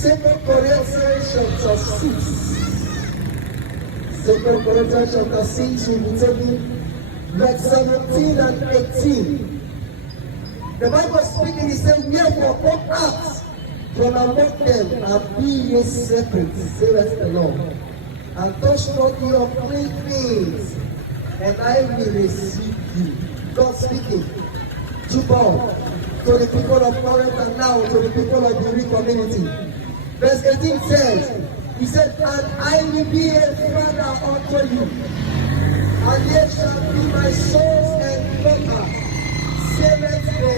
2 Corinthians chapter 6. 2 Corinthians chapter 6 will be taken verse 17 and 18. The Bible speaking, it says, wherefore come out from among them and be ye separate, saith the Lord, and touch not your clean things, and I will receive you. God speaking to Paul, to the people of Corinth, and now to the people of the Greek community. Verse 18 says, he said, and I will be a father unto you, and ye shall be my sons and daughters, saith the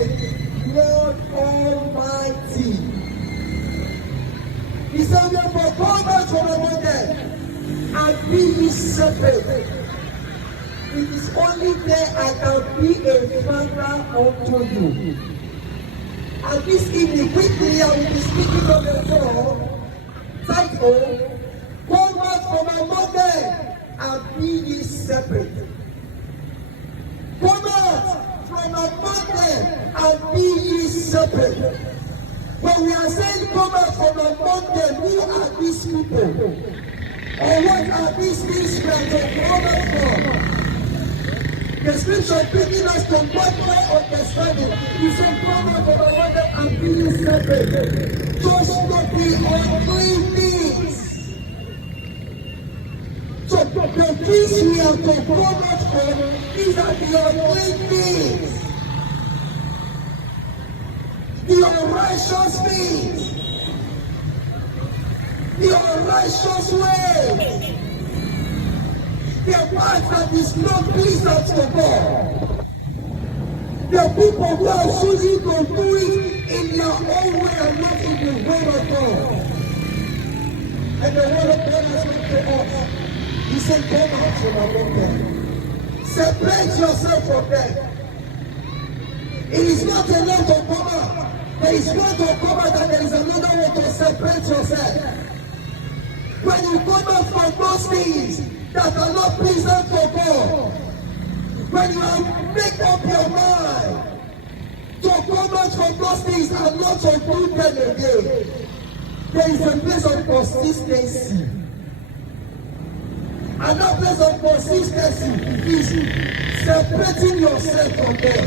Lord Almighty. He said, therefore, come out from among them, and be ye separate. It is only there I can be a father unto you. And this evening, quickly, I will be speaking on the floor, titled, come out from among them, and be ye separate. Come out from among them, and be ye separate. When we are saying come out from among them, who are these people? Or what are these things we are to come out from? The scripture bringing us to one way of understanding. He said, come out from among them and be ye separate. Just not the unclean things. So the things we are to come out from, these are the unclean things. The unrighteous things, the unrighteous ways, the path that is not pleasant to God, the people who are choosing to do it in their own way and not in the way of God. And the word of God has been to us. He said, come out from among them. Separate yourself from them. It is not enough to come out. There is one to come out and there is another one to separate yourself. When you come out from those things that are not pleasant for God, when you have make up your mind to come out from those things and not to do them again, there is a place of consistency. And that place of consistency is separating yourself from them.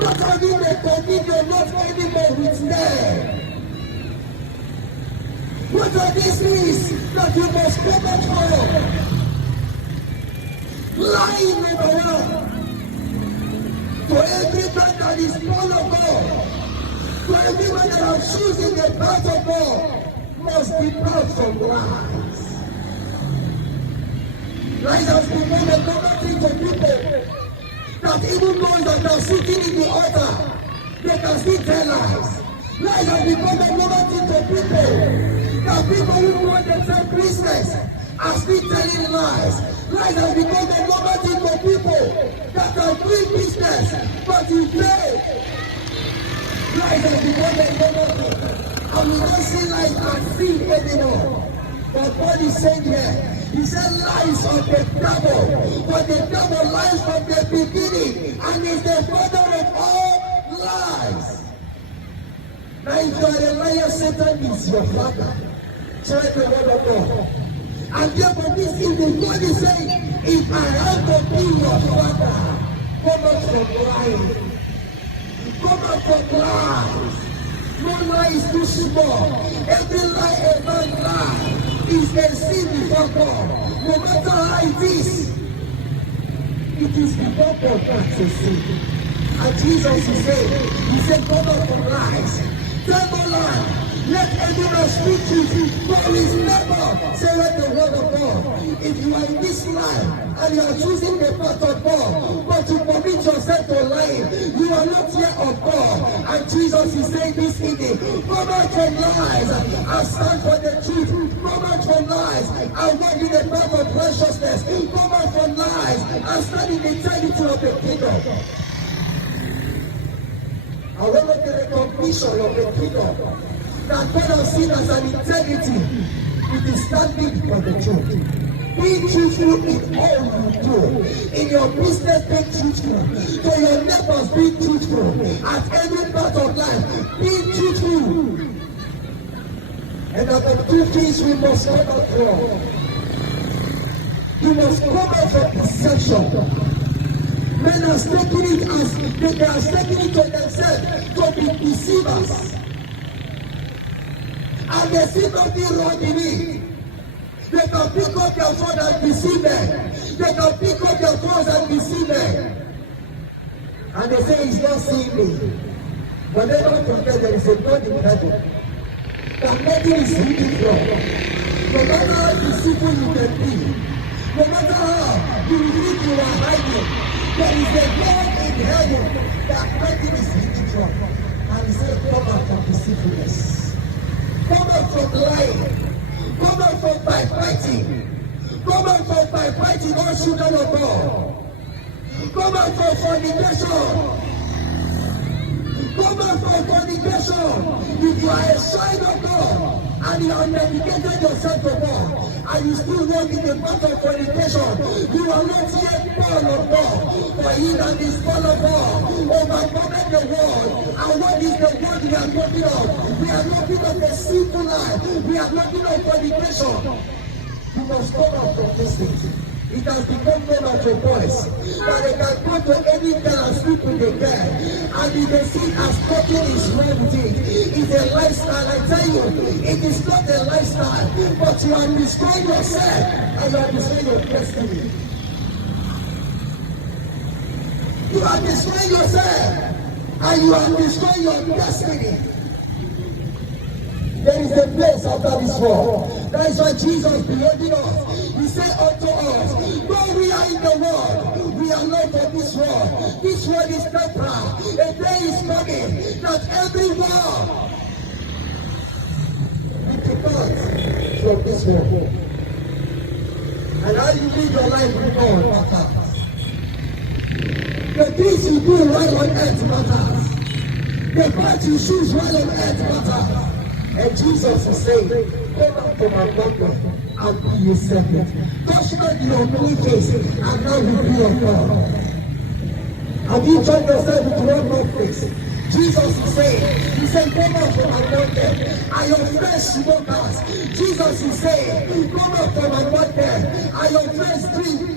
Not having a communion, not anymore with them. What are these things that you must come out from? Lying, number one. To every man that is born of God, to every man that is choosing the path of God, must depart from lies. Lies has become a common thing to people. That even those that are sitting in the altar, they can still tell lies. Lies have become a normal thing to people. That people who want themselves Christians are still telling lies. Lies have become a normal thing to people that are doing business, but you fail. Lies have become a normal thing. And we don't see lies as sin anymore. But God is saying here, he said lies of the devil, but the devil lies from the beginning and is the father of all lies. Now if you are a liar, Satan is your father. Try the word of God. And therefore this evening, God is saying, if I have to be your father, come out from lying. Come out from lies. No lie is too small. Every lie a man lie is a sin before God. No matter how it is before God that's a sin. And Jesus is saying, he said, come out from lies. Tell no lie. Let every man speak truth for his neighbor. Say what the word of God. If you are in this line and you are choosing the path of God, but you commit yourself to lying, you are not yet of God. And Jesus is saying this evening, come out from lies and stand for the truth. Come out from lies and walk in the path of righteousness. Come out from lies and stand in the eternity of the kingdom. I want to get the completion of the kingdom that God has seen as an integrity. It is standing for the truth. Be truthful in all you do. In your business, be truthful. To your neighbors, be truthful. At every part of life, be truthful. And that the two things we must come out from. You must come out from perception. Men are taking it as they are taking it to themselves to be deceivers. And they see nothing wrong in it. They can pick up their phone and deceive them. They can pick up their phones and deceive them. And they say he's not seeing me. But they don't forget there is a God in heaven. That nothing is hidden from. No matter how deceitful you can be, no matter how you think you are hiding, there is a God in heaven that nothing is hidden from. And he said, come out from deceitfulness. Come out from lying. Come out from backbiting. Come out from backbiting all children of God. Come out from fornication. Come out from fornication. If you are a child of God and you have dedicated yourself to God and you still walk in the path of fornication, you are not yet born of God. For he that is born of God overcometh the world. And what is the word we are talking of? We are talking of a sinful life. We are talking of fornication. You must come out from these things. It has become known to boys that they can go to any girl and sleep with a girl, and if they see as nothing is wrong with it. It's a lifestyle. I tell you, it is not a lifestyle, but you are destroying yourself and you are destroying your destiny. You are destroying yourself and you are destroying your destiny. There is a place after this world. That is why Jesus behaving us. He said unto us, though we are in the world, we are not of this world. This world is temporal. A day is coming that everyone will depart from this world. And how you live your life with God matters. The things you do while on earth matters. The path you choose while on earth matters. And Jesus is saying, come out from among them and be ye separate. Touch not the unclean face, and now will be of God. Have you joined yourself with one more face? Jesus is saying, he said, come out from among them. Are your friends smokers? Jesus is saying, come out from among them. Are your friends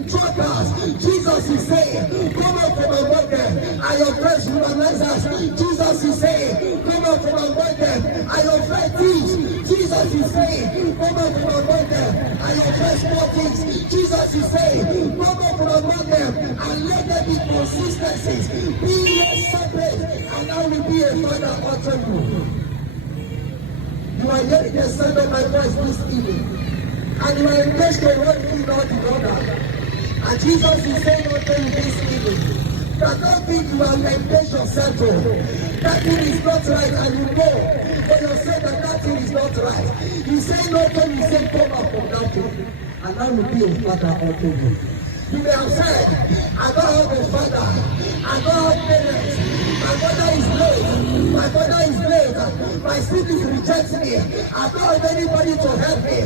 truckers? Jesus is saying, come out from among them. Are your friends humanizers? Jesus is saying, come out from among them. Are your friends thieves? Jesus is saying, come out from among them. Are your friends thieves? Jesus is saying, come out from among them and let there be consistencies. Be ye separate, and I will be a father unto you. You are hearing the sound of my voice this evening, and you are engaged to one thing or the other. And Jesus is saying unto you this evening, that don't think you are engaged yourself to. That thing is not right, and you know for yourself that that thing is not right. You say no to me, say come out from that thing, and I will be a father unto you. You may have said, I don't have a father, I don't have parents, my mother is late, my father is late, my siblings reject me, I don't have anybody to help me.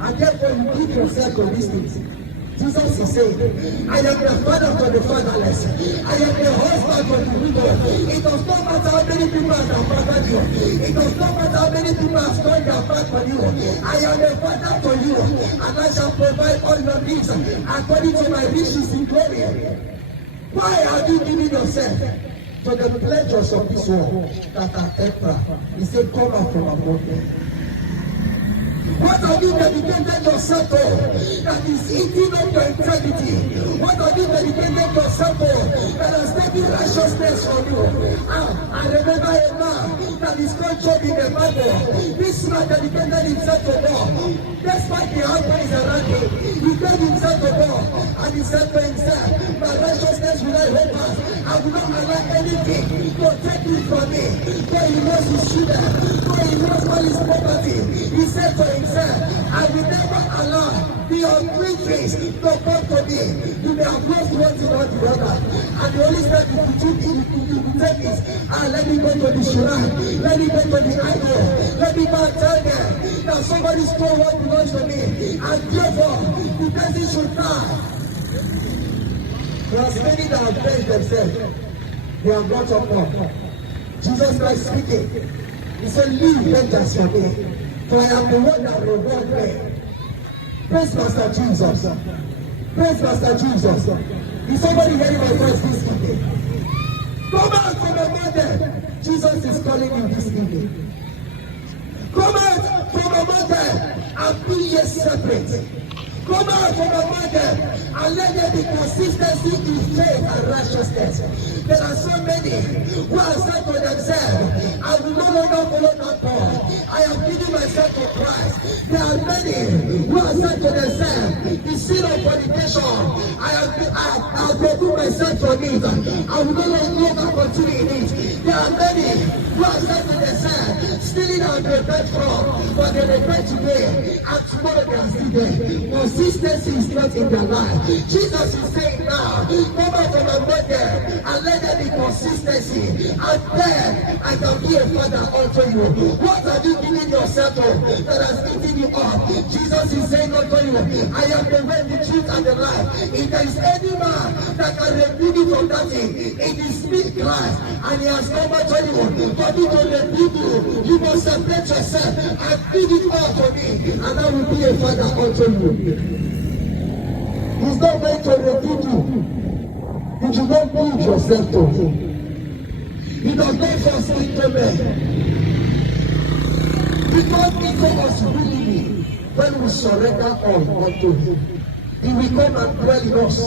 And therefore you give yourself to these things. Jesus is saying, I am the father for the fatherless. I am the husband for the widow. It does not matter how many people have abandoned you. It does not matter how many people have turned their back on you. I am the father for you, and I shall provide all your needs according to my riches in glory. Why are you giving yourself to the pleasures of this world that are temporal? He said, come out from among them. What have you dedicated yourself to that is eating up your integrity? What have you dedicated yourself to that has taken righteousness from you? I remember a man that is called Job in the Bible. This man dedicated himself to God. Despite the outcries around him, he gave himself to God, and he said to himself, my righteousness will not hold fast. I will not allow anything to take it from me. Though he knows his children, though he knows all his property, he said to himself, I will never allow the unclean face to come to me. You may have lost one thing or the other, and the Holy Spirit will take this. Let me go to the shrine, let me go to the idol, let me go and tell them that somebody stole what belongs to me, and therefore the person should die. There are many that have praised themselves. They have brought up God. Jesus Christ speaking. He He said, leave vengeance for me, for I am the one that reward men. Praise Master Jesus. Praise Master Jesus. Is somebody hearing my voice this evening? Come out from among them. Jesus is calling you this evening. Come out from among them and be ye separate. Come out from among them and let there be consistency in faith and righteousness. There are so many who have said to themselves, I will no longer follow that path. I have given myself to Christ. There are many who have said to themselves, the sin of fornication, I have removed myself from it. I will no longer continue in it. There are many who have said to themselves, stealing and repent from, but they repent today, and tomorrow they are still there. Consistency is not in their life. Jesus is saying now, come out from among them and let there be consistency, and then I can be a father unto you. What have you given yourself to that has eaten you up? Jesus is saying unto you, I am the way, the truth, and the life. If there is any man that can rebuke you from that thing, it is me, Christ, and he has come unto you. For me to rebuke you, you must separate yourself and give it all to me, and I will be a father unto you. He's not going to rebuke you. You should not prove yourself to him. He does not forsake to men. Because he told us willingly when we surrender all unto him. He will come and dwell in us.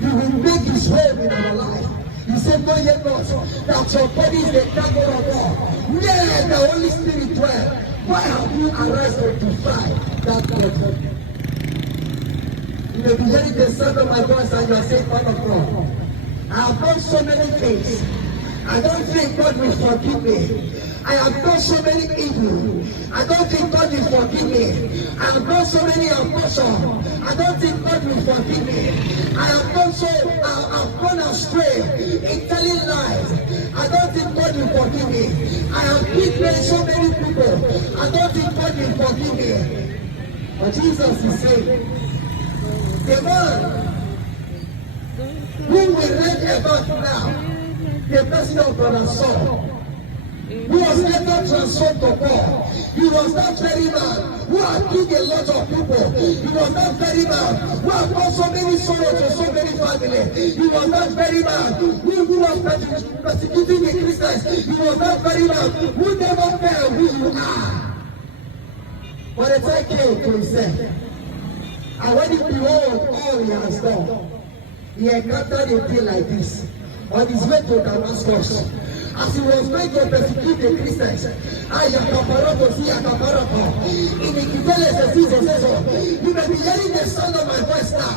He will make his home in our life. He said, know ye not that your body is the temple of God, where the Holy Spirit dwells. Why have you arisen to fight that body? You may be hearing the sound of my voice and you are saying, man of God, I have done so many things. I don't think God will forgive me. I have done so many evil. I don't think God will forgive me. I have done so many abortions. I don't think God will forgive me. I've gone astray in telling lies. I don't think God will forgive me. I have betrayed so many people. I don't think God will forgive me. But Jesus is saying, the man who we read about now, the person of Brother Saul, who was later transformed to Paul. He was that very man who had killed a lot of people. He was that very man who had caused so many sorrows to so many families. He was that very man who was persecuting the Christians. He was that very man who never felt who you are. But the time came to himself. And when he behold all he has done, he encountered a day like this on his way to Damascus. As he was going to persecute the Christians, in the you may be hearing the sound of my voice now,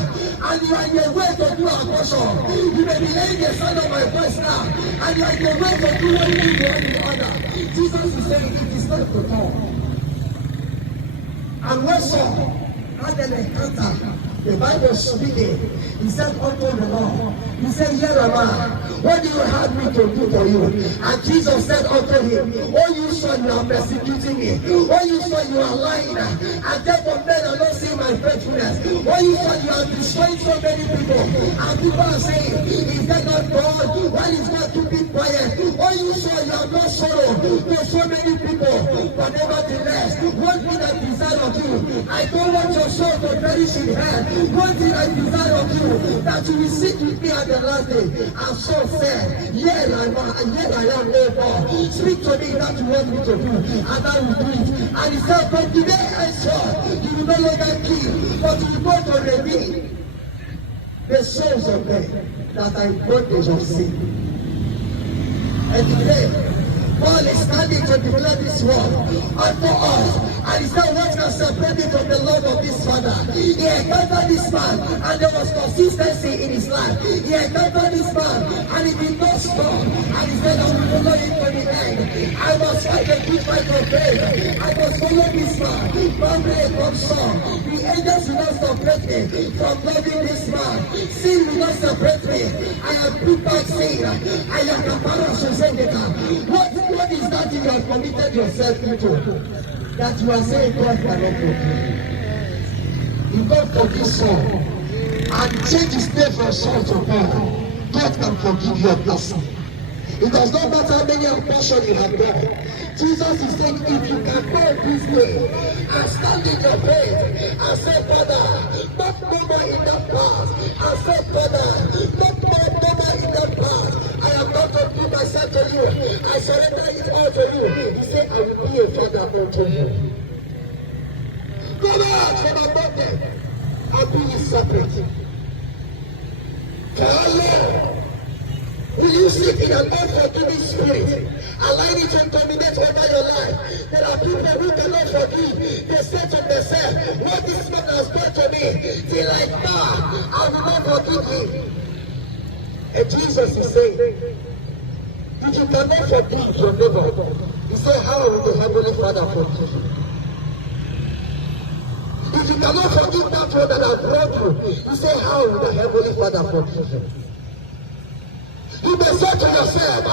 and you are in your way to do abortion. You may be hearing the sound of my voice now, and you are in your way to do one thing or the other. Jesus is saying it is not to talk. And when Saul had an encounter, the Bible is speaking. He said unto the Lord, he said, here am I. What do you have me to do for you? And Jesus said unto him, oh, you son, you are persecuting me. Oh, you son, you are lying. And therefore men are not seeing my faithfulness. Oh, you son, you are destroying so many people. And people are saying, is that not God? Why is God keeping quiet? Oh, you son, you have not sorrow to so many people. But nevertheless, one thing I desire of you, I don't want your soul to perish in hell. One thing I desire of you, that you will sit with me at the last day. And so said, yet I am, no God. Speak to me that you want me to do, and I will do it. And he said, from today henceforth, you will no longer kill, but you will go to redeem the souls of men that are in bondage of sin. And today, Paul is standing to declare this word unto us. And he said, what can separate me from the love of this Father? He encountered this man, and there was consistency in his life. He encountered this man, and he did not stop. And he said, I will follow him to the end. I must fight a good fight of faith. I must follow this man. Boundary from Saul. The angels will not separate me from loving this man. Sin will not separate me. I have put back sin. I am the power of Shosendeka. What is that you have committed yourself into? That you are saying God cannot forgive. If God forgive Saul and change his name from Saul to Paul, God can forgive your person. It does not matter how many abortions you have done. Jesus is saying, if you can go this way and stand in your faith and say, Father, not no more in that past. And say, Father, not no more in that past. I am not going to give myself to you. I surrender it all to you. He said, I will be a father unto you. Go out from above them and be ye separate. For Allah, will you sit in an unforgiving spirit? Allow it to dominate over your life. There are people who cannot forgive. They say to themselves, what this man has done to me, they like, nah, I will not forgive him. And Jesus is saying, if you cannot forgive your neighbor, he said, how will the Heavenly Father forgive you? If you cannot forgive that one that has brought you, you say, how will the Heavenly Father forgive you? You may say to yourself, I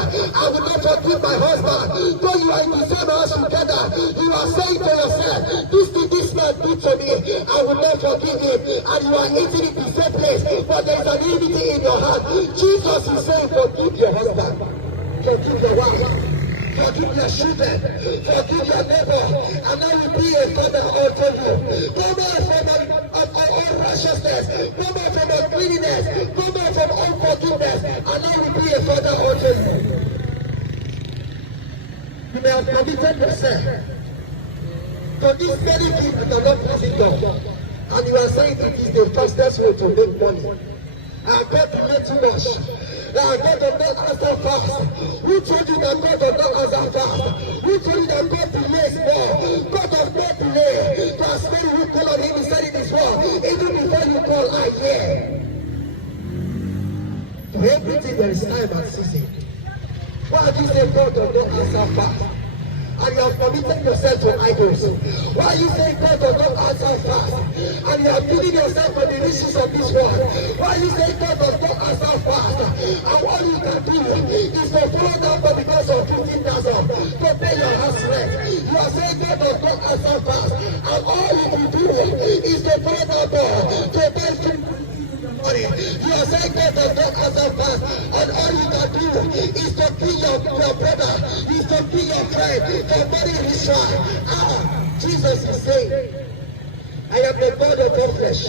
will not forgive my husband. Though you are in the same house together, you are saying to yourself, this man did to me, I will not forgive him. And you are eating in the same place, but there is an enmity in your heart. Jesus is saying, forgive your husband, forgive your wife, forgive your children, forgive your neighbor, and I will be a father unto you. No more from unrighteousness, no more from uncleanness, no more from unforgiveness, and I will be a father unto you. You may have committed yourself to this very thing that cannot please God, and you are saying it is the fastest way to make money. I got to make too much. That God does not answer fast. Who told you that God does not answer fast? Who told you that God delays more? God does not delay. To as many who call on him, he said in his word, even before you call, I hear. To everything there is time and season. Why do you say God does not answer fast? And you have committed yourself to idols. Why are you saying God does not answer fast? And you are feeding yourself on the riches of this world. Why are you saying God does not answer fast? And all you can do is to follow down because of 15,000 to pay your house rent. You are saying God does not answer fast. And all you can do is to follow down to pay money. You are saying God does not answer fast, and all you can do is to kill your brother, is to kill your friend for money ritual. Jesus is saying, I am the God of all flesh.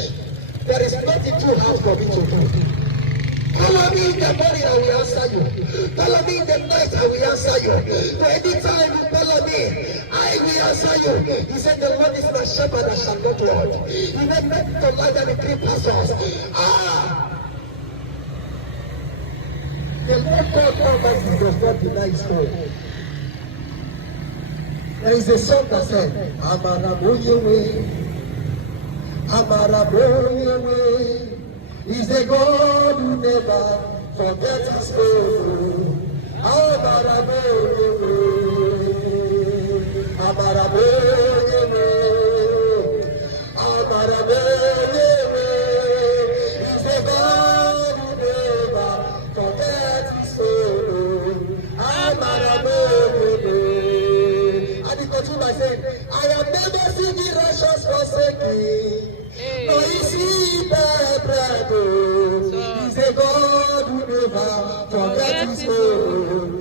There is nothing too hard for me to do. Call on me in the morning, I will answer you. Call on me in the night, I will answer you. For any time you call on me, I will answer you. He said, the Lord is my shepherd, I shall not want. He made me to lie down in green pastures. The Lord God Almighty does not deny his own. There is a song that said, Amaraboyewe, Amaraboyewe. He's a God who never forgets his own. Amaraboyewe, Amaraboyewe, Amaraboyewe. He's a God who never forgets his own. Amaraboyewe. And he continued by saying, I have never seen the righteous forsaken. No, he's bread. He's a God who never forgets his own.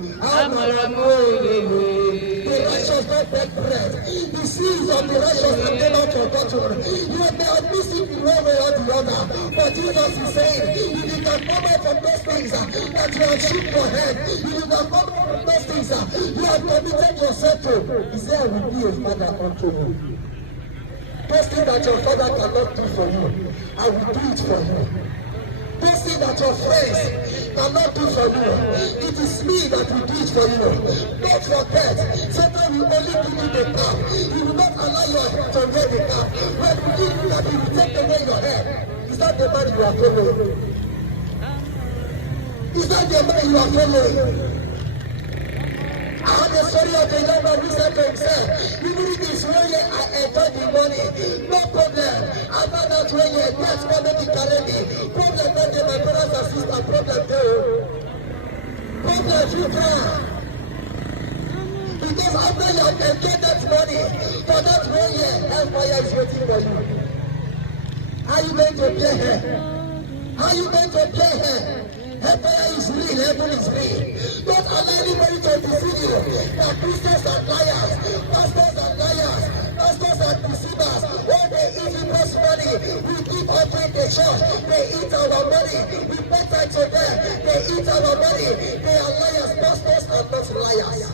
The righteous don't break bread. The sins of the righteous are never forgotten. You may have missed it one way or the other. But Jesus is saying, if you can come out from those things that you have shook your head, if you can come out from those things you have committed yourself to, he said, I will be a father unto you. Those things that your father cannot do for you, I will do it for you. Those things that your friends cannot do for you, it is me that will do it for you. Don't forget, Satan will only give you the cap. He will not allow you to wear the cap. When you give you that, he will take away your head. Is that the man you are following? Is that the man you are following? I heard the story of a young man who said to himself, even if it's 1 year I enjoy the money, no problem. After that 1 year, that's coming to carry me. Problem not there, my brothers and sisters, problem too. Problem you can. Because after you have enjoyed that money, for that 1 year, hellfire is waiting for you. How are you going to pay her? How are you going to pay her? Empire is real, heaven is real. Don't allow anybody to deceive you. That Christians are liars, pastors are liars, pastors are deceivers. When they eat people's money, we keep offering the church. They eat our money, we pay tithe to them. They eat our money. They are liars. Pastors are not liars.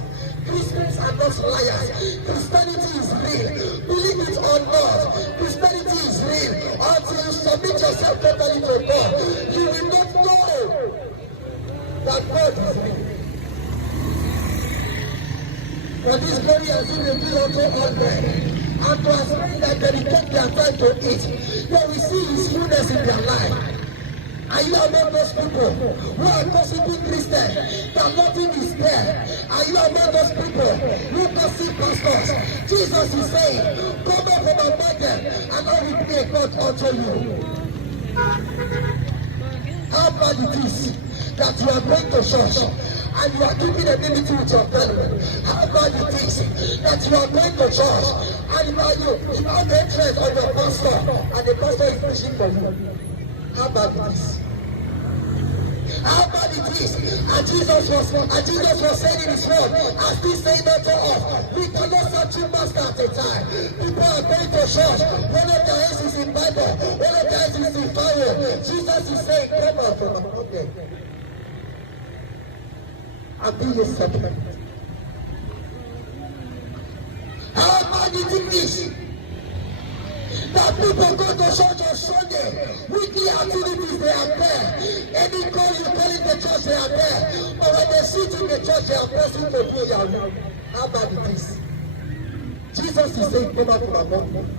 Christians are not liars. Christianity is real. Believe it or not, Christianity is real. Until you submit yourself totally to God, you will not know that God is real. For this glory has been revealed unto all men, and to as many that dedicate their time to it, they will see His fullness in their life. Are you among those people who are gossiping Christians that nothing is there? Are you among those people who gossip pastors? Jesus is saying, come up from among them, and I will be a God unto you. How bad it is that you are going to church and you are keeping a enmity with your family. How bad it is that you are going to church and you have hatred of your pastor and the pastor is pushing for you. How bad it is. How bad it is. And Jesus was saying in his word, as this saying unto us, we cannot serve two masters at a time. People are going to church. One of their eyes is in Bible, one of their eyes is in fire. Jesus is saying, come out from among them and be a servant. How bad it is that people go to church on Sunday, weekly activities they are there. Any cause you call in the church they are there. But when they sit in the church they are pressing to do their. How bad it is. Jesus is saying, come out from among them.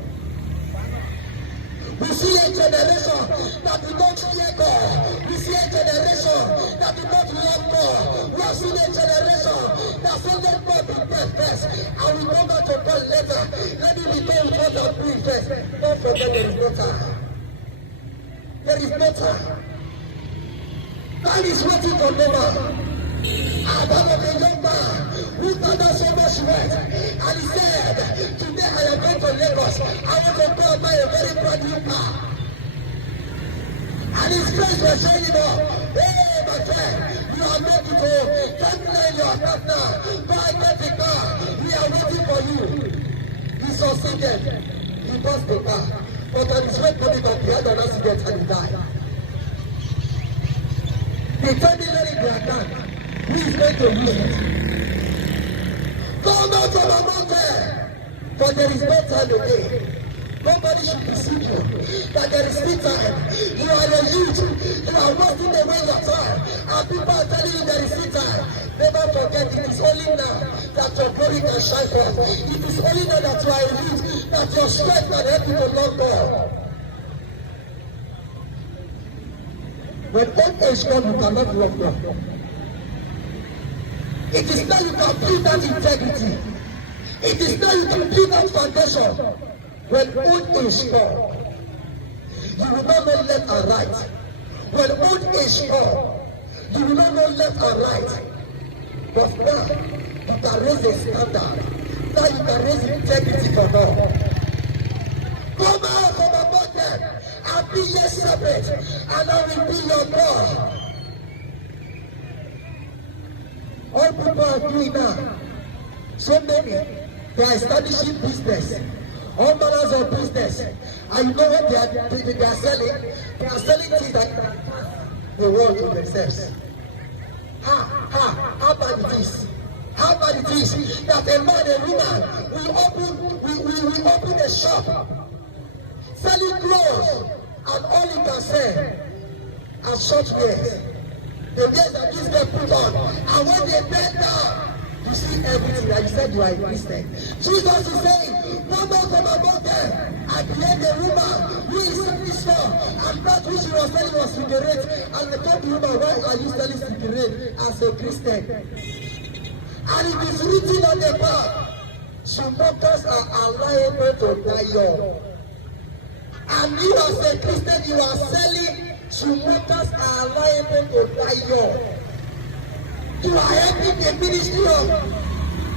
We see a generation that do not fear God. We see a generation that do not love God. We have seen a generation that says let God be dead first, and we go back to God later. Let me be told what I'm doing first. Don't forget there is no time. There is no time. God is waiting for no man. I have a young man who gathered so much wealth, and he said, today I am going to Lagos. I want to go and buy a very brand new car. And his friends were saying him up, hey my friend, you are not to terminate your account now. Go and get the car. We are waiting for you. He succeeded. He bought the car. But on his way coming back, he had an accident and he died. They told me let it be account. Who is going to use it? Come out from among them, for there is no time again. Nobody should deceive you that there is still time. You are a youth, you are wasting away your time, and people are telling you there is still time. Never forget, it is only now that your glory can shine forth. It is only now that you are a youth, that your strength can help you to love God. When old age comes, you cannot love God. It is now you can build that integrity. It is now you can build that foundation. When old age comes, you will not know left and right. When old age comes, you will not know left and right. But now, you can raise a standard. Now you can raise integrity for God. Come out from among them and be your servant, and I will be your God. All people are doing now. So many, they are establishing business. All manners of business. And you know what they are selling? They are selling things that they want to themselves. How bad it is? How bad it is that a man and woman will open a shop, selling clothes, and all you can sell are short wears. The days that this girl put on, and when they bend down, you see everything that you said you are a Christian. Jesus is saying, come out from among them, and behold the woman who is in this store, and that which she was selling was cigarette, and they told the woman, why are you selling cigarette as a Christian? And it is written on the back, smokers are liable to die young. And you as a Christian, you are selling. Smokers are liable to die young. You are helping the ministry of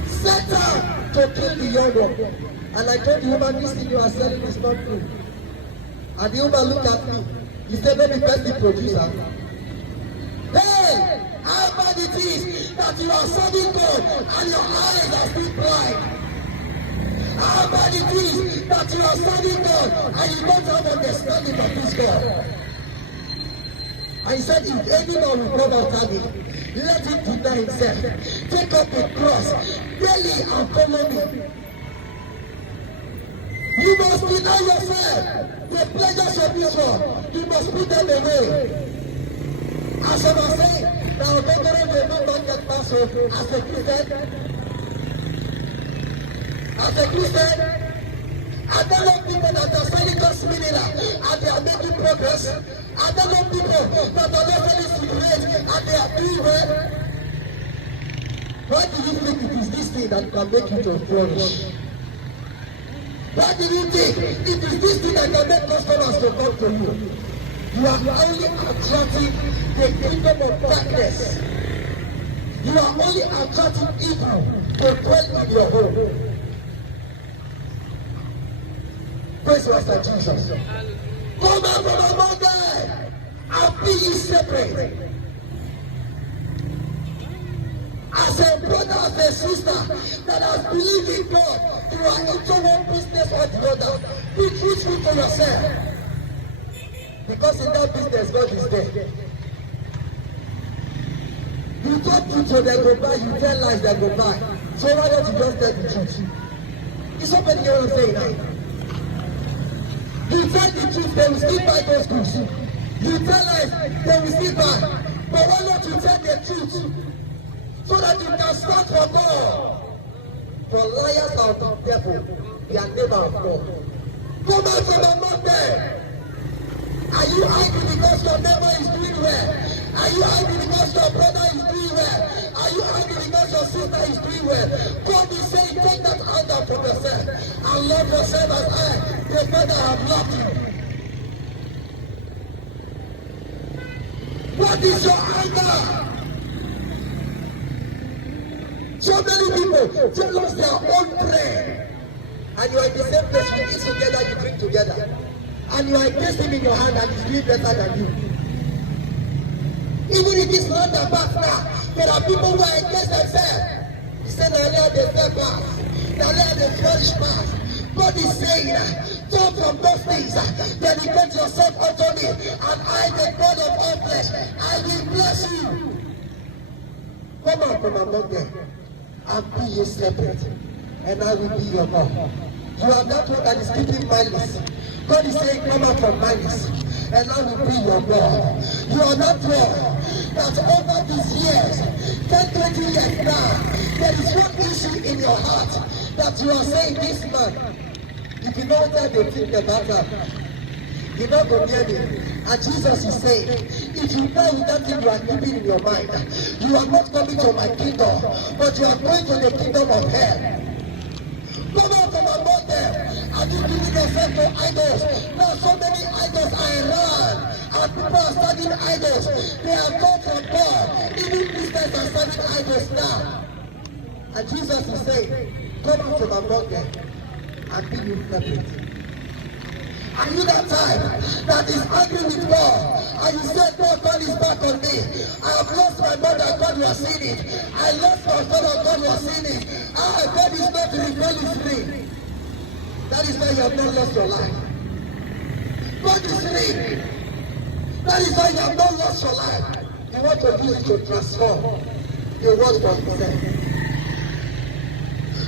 Satan to kill the young one. And I told the woman, this thing you are selling is not true. And the woman looked at me. He said, maybe that's the producer. Hey, how bad it is that you are serving God and your eyes are still blind. How bad it is that you are serving God and you don't have understanding of this God. I said, if any man will come after me, let him deny himself, take up the cross daily and follow me. You must deny yourself the pleasures of this world. You must put them away. As I was saying, now Gregory will not get past as a Christian. As a Christian, I don't know people that are selling God's mineral and they are making progress. I don't know people that are not selling cigarettes and they are doing well. Why do you think it is this thing that can make you to flourish? Why do you think it is this thing that can make customers to come to you? You are only attracting the kingdom of darkness. You are only attracting evil to dwell in your home. Praise Master Jesus. Come out from among them and be ye separate. As a brother, as a sister that has believed in God, you are into one business or the other. Be truthful to yourself. Because in that business, God is there. You talk truth to them go buy, you tell lies they go buy. So why don't you just tell the truth? Is somebody here to say now? You tell the truth, they will still buy those goods. You tell lies, they will still buy. But why not you tell the truth? So that you can stand for God. For liars are the devil, they are never of God. Come out from among them. Are you angry because your neighbor is doing well? Are you angry because your brother is doing well? Are you angry because your sister is doing well? God is saying, take that anger from yourself and love yourself as I, the Father, have loved you. What is your anger? So many people tell us their own prayer, and you are in the same place, you eat together, you drink together, and you are against him in your hand and he's doing better than you. Even if it's not the back now, there are people who are against themselves. He said, earlier they fell fast, earlier they flourish fast. God is saying, turn from those things, dedicate yourself unto me, and I, the God of all flesh, I will bless you. Come out from among them and be ye separate, and I will be your God. You are that one that is keeping malice. God is saying, come out from malice, and I will be your God. You are that one that over these years, 10, 20 years now, there is one issue in your heart that you are saying, this man, if you don't tell the think about that, you're not going to get it. And Jesus is saying, if you die with that thing you are keeping in your mind, you are not coming to my kingdom, but you are going to the kingdom of hell. Come out from among them and you giving yourself to idols. Now so many idols are around and people are serving idols. They are gone from God. Even Christians are serving idols now. And Jesus is saying, come out from among them and be ye separate. Are you that time that is angry with God and you said, no, God is back on me. I have lost my mother, God was seeing it. I lost my father, God was seeing it. God is not rebelling me. That is why you have not lost your life. God is free. That is why you have not lost your life. You want to do is to transform the world for himself.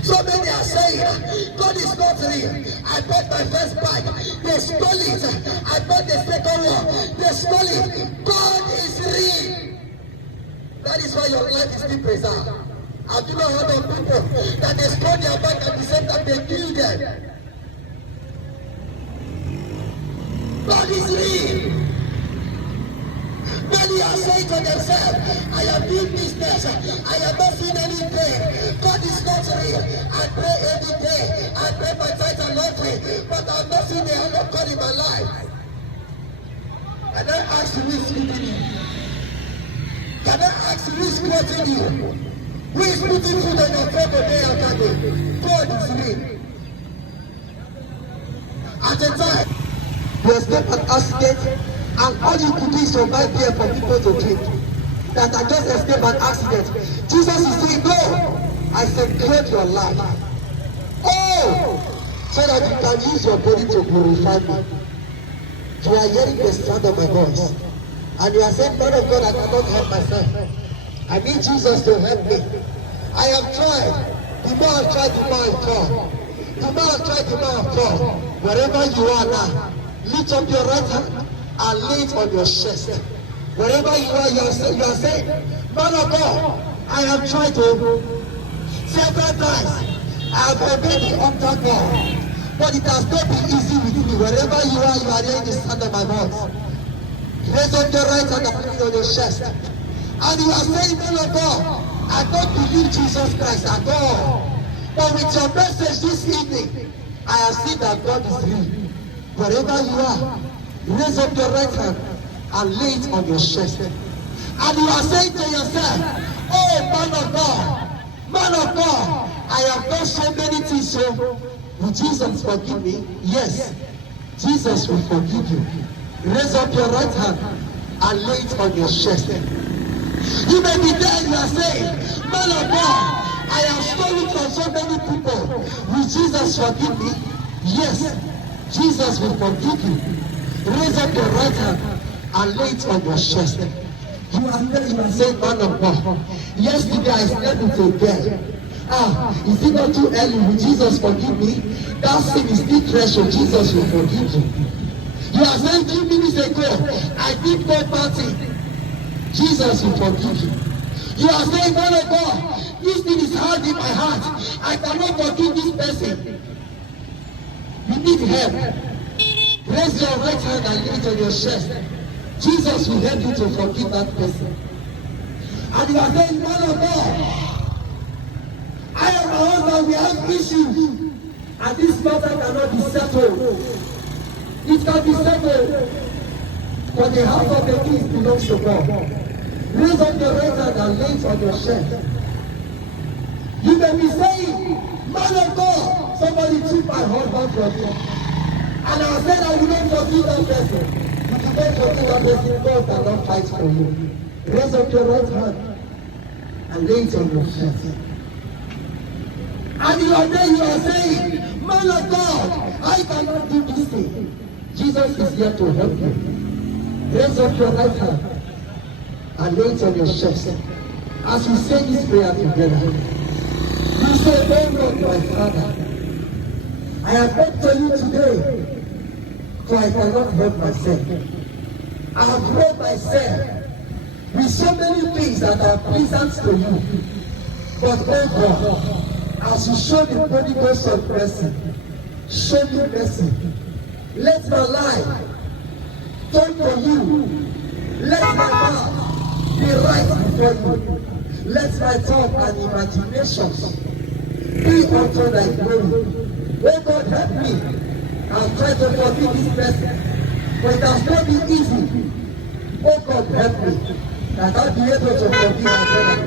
So many are saying, God is not real. I bought my first bike. They stole it. I bought the second one. They stole it. God is real. That is why your life is still preserved. Have you not heard of people that they stole their bike at the same time they kill them? God is real. Many are saying to themselves, I am doing business, I am not seeing anything. God is not real. I pray every day, I pray my tithe and offering, but I'm not seeing the hand of God in my life. Can I ask you who is feeding you? Can I ask you who is clothing you? Who is putting food on your table day after day? God is real. At the time, you step at accident, and all you could do is to buy beer for people to drink. that I just escaped an accident. Jesus is saying, no, I safeguard your life. Oh, so that you can use your body to glorify me. You are hearing the sound of my voice. And you are saying, man of God, I cannot help myself. I need Jesus to help me. I have tried. The more I've tried, the more I've fall. The more I've tried, the more I've fall. Wherever you are now, lift up your right hand and lay it on your chest. Wherever you are saying, man of God, I have tried to several times. I have obeyed the altar God, but it has not been easy with me. Wherever you are hearing the sound of my voice. Raise up your right hand and put it on your chest. And you are saying, man of God, I don't believe Jesus Christ at all. But with your message this evening, I have seen that God is real. Wherever you are, raise up your right hand and lay it on your chest. And you are saying to yourself, oh man of God, I have done so many things. So will Jesus forgive me? Yes, Jesus will forgive you. Raise up your right hand and lay it on your chest. You may be there and you are saying, man of God, I have stolen from so many people. Will Jesus forgive me? Yes, Jesus will forgive you. Raise up your right hand and lay it on your chest. You are saying, man of God, yesterday I slept with a girl. Is it not too early? Will Jesus forgive me? That sin is still fresh, so Jesus will forgive you. You are saying 2 minutes ago, I did no party. Jesus will forgive you. You are saying, man of God, this thing is hard in my heart. I cannot forgive this person. You need help. Raise your right hand and lay it on your chest. Jesus will help you to forgive that person. And you are saying, man of God, I and my husband, we have issues. And this matter cannot be settled. It can be settled. But the house of the king belongs to God. Raise up your right hand and lay it on your chest. You may be saying, man of God, somebody took my husband from me. And I said I will not forgive that person. If you don't forgive that person, God cannot fight for you. Raise up your right hand and lay it on your chest. And you are there, you are saying, man of God, I cannot do this thing. Jesus is here to help you. Raise up your right hand and lay it on your chest. As we say this prayer together, you say, oh Lord, my Father, I have come to you today, for I cannot help myself. I have brought myself with so many things that are pleasant to you. But oh God, as you show the prodigal son mercy, show me mercy. Let my life turn for you. Let my mouth be right before you. Let my thought and imaginations be unto thy glory. Oh God, help me. I'll try to forgive this person, but it has not been easy. Oh God, help me, that I'll be able to forgive my brother.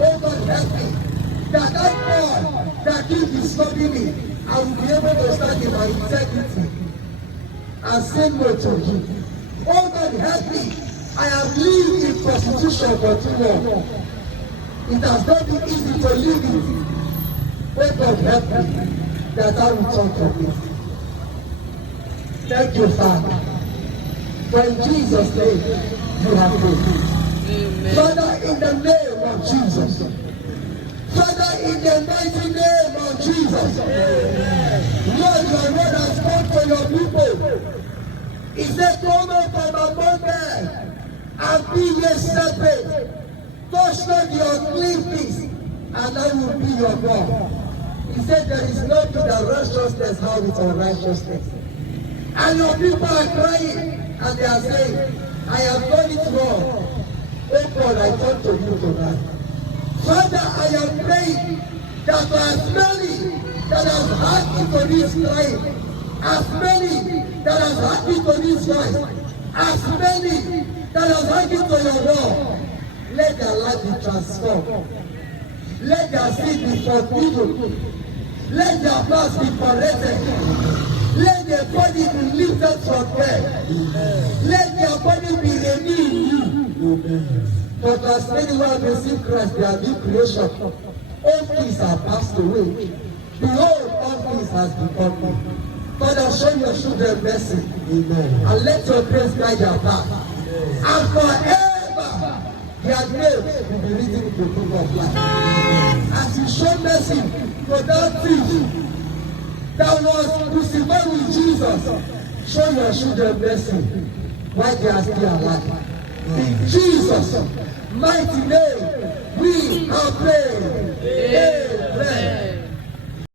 Oh God, help me, that God that keeps disturbing me, I will be able to stand in my integrity and say no to you. Oh God, help me. I have lived in prostitution for too long. It has not been easy to live it. Oh God, help me, that I will turn from it. Thank you, Father. For in Jesus' name, you have prayed. Father, in the name of Jesus. Father, in the mighty name of Jesus. Lord, your word has come for your people. He said, come out from among them and be ye separate. Touch not the unclean things, and I will be your God. He said, there is nothing that righteousness has with unrighteousness. And your people are crying, and they are saying, I have done it wrong. Oh God, I turn to you tonight. Father, I am praying that for as many that have hearkened to this crying, as many that have hearkened to this voice, as many that have hearkened to your word, let their life be transformed. Let their sin be forgiven. Let their past be corrected. Let their body be lifted from death. Let their body be renewed in you. But as many who have received Christ, they are new creation. All things are passed away. Behold, all things has become new. Father, show your children mercy. Amen. And let your grace guide their path. And forever, their names will be written in the book of life. As you show mercy to that thief that was crucified with Jesus, show your children mercy while they are still alive. In Jesus' mighty name, we are praying. Amen.